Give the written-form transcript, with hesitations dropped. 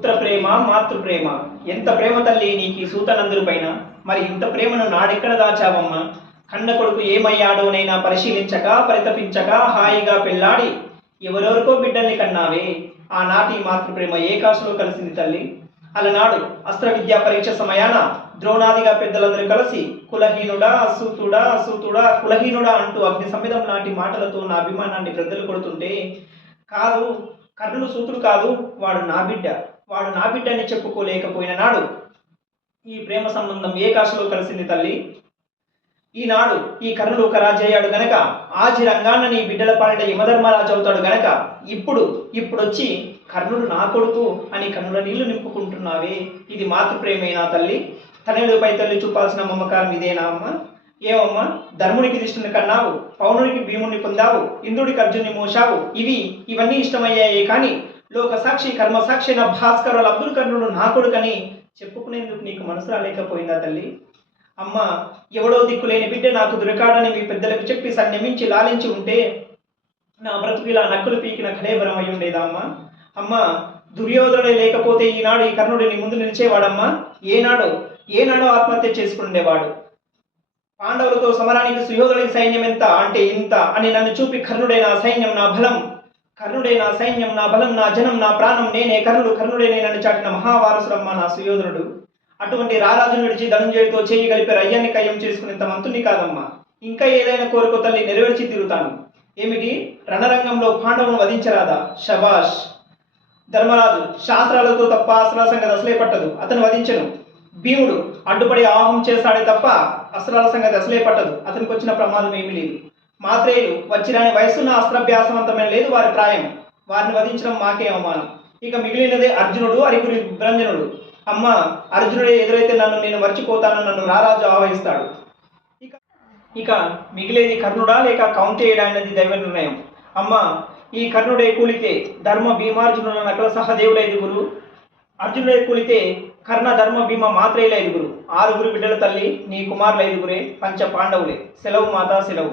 పుత్ర ప్రేమ మాతృ ప్రేమ ఎంత ప్రేమ తల్లి నీకు సూతనందుల పైన. మరి ఇంత ప్రేమను నాడెక్కడ దాచావమ్మ. కన్న కొడుకు ఏమయ్యాడోనైనా పరిశీలించక పరితపించక హాయిగా పెళ్ళాడి ఎవరెవరికో బిడ్డల్ని కన్నావే. ఆనాటి మాతృప్రేమ ఏ కాసులో కలిసింది తల్లి. అలనాడు అస్త్ర విద్యా పరీక్ష సమయాన ద్రోణాదిగా పెద్దలందరూ కలిసి కులహీనుడా అసూతుడా అసూతుడా కులహీనుడా అంటూ అగ్ని సంవిధం లాంటి మాటలతో నా అభిమానాన్ని బ్రద్దలు కొడుతుంటే, కాదు కర్ణుడు సూతుడు కాదు, వాడు నా బిడ్డ అని చెప్పుకోలేకపోయిన నాడు ఈ ప్రేమ సంబంధం ఏ కాశలో కలిసింది తల్లి. ఈనాడు ఈ కర్ణుడు ఒక రాజు అయ్యాడు గనక ఆజి రంగాన్న నీ బిడ్డల పాలిట యమధర్మరాజు అవుతాడు గనక ఇప్పుడొచ్చి కర్ణుడు నా కొడుకు అని కన్నుల నీళ్లు నింపుకుంటున్నావే. ఇది మాతృప్రేమేనా తల్లి. తనయుడిపై తల్లి చూపాల్సిన మమకారం ఇదేనా అమ్మ. ఏమమ్మా, ధర్మునికి దిష్టిని కన్నావు, పౌనునికి భీముని పొందావు, ఇంద్రుడికి అర్జున్ని మోశావు, ఇవన్నీ ఇష్టమయ్యాయే కానీ లోక సాక్షి కర్మసాక్షి నా భాస్కరుల అబ్దుల్ కర్ణుడు నా కొడుకని చెప్పుకునేందుకు నీకు మనసు రాలేకపోయిందా తల్లి. అమ్మ, ఎవడో దిక్కులేని బిడ్డ నాకు దొరకాడని మీ పెద్దలకు చెప్పి సన్యమించి లాలించి ఉంటే నా బ్రతుకు ఇలా నక్కులు పీకిన కళేబరం అయి ఉండేదా అమ్మా. అమ్మ, దుర్యోధనుడే లేకపోతే ఈనాడు ఈ కర్ణుడిని ముందు నిలిచేవాడమ్మా. ఏనాడో ఆత్మహత్య చేసుకుండేవాడు. పాండవులతో సమరానికి సుయోధుడి సైన్యం ఎంత అంటే ఇంత అని నన్ను చూపి కర్ణుడే నా సైన్యం నా బలం, కర్ణుడే నా సైన్యం నా బలం నా జనం నా ప్రాణం నేనే కర్ణుడే నన్ను చాటిన మహావారసురమ్మ నా సుయోధనుడు. అటువంటి రారాజును విడిచి ధనుంజయుడితో చేయి కలిపి రయ్యాన్ని కయ్యం చేసుకునేంత మంతుని కాదమ్మా. ఇంకా ఏదైనా కోరిక తల్లి నెరవేర్చి తిరుగుతాను. ఏమిటి, రణరంగంలో పాండవును వధించరాదా? శబాష్. ధర్మరాజు శాస్త్రాలతో తప్ప అస్త్రాల సంగతి అసలే పట్టదు, అతను వధించను. భీముడు అడ్డుపడి ఆహం చేస్తాడే తప్ప అస్త్రాల సంగతి అసలే పట్టదు, అతనికి వచ్చిన ప్రమాదం ఏమీ లేదు. మాత్రేయులు వచ్చిరాని వయసున్న అస్త్రాభ్యాసవంతమైన లేదు వారి ప్రాయం, వారిని వధించడం మాకే అవమానం. ఇక మిగిలినదే అర్జునుడు అరిగురి విభ్రంజనుడు. అమ్మ, అర్జునుడే ఎదురైతే నేను మర్చిపోతాను, నన్ను రారాజు ఆవహిస్తాడు. ఇక మిగిలేది కర్ణుడా లేక కౌంటేయుడా అన్నది దైవ నిర్ణయం. అమ్మ, ఈ కర్ణుడే కూలితే ధర్మ భీమార్జునుల నకల సహదేవుల ఐదుగురు, అర్జునుడే కూలితే కర్ణ ధర్మ భీమ మాత్రేయుల ఐదుగురు, 6 బిడ్డల తల్లి నీ కుమారుల 5 పంచ పాండవులే. సెలవు మాతా సెలవు.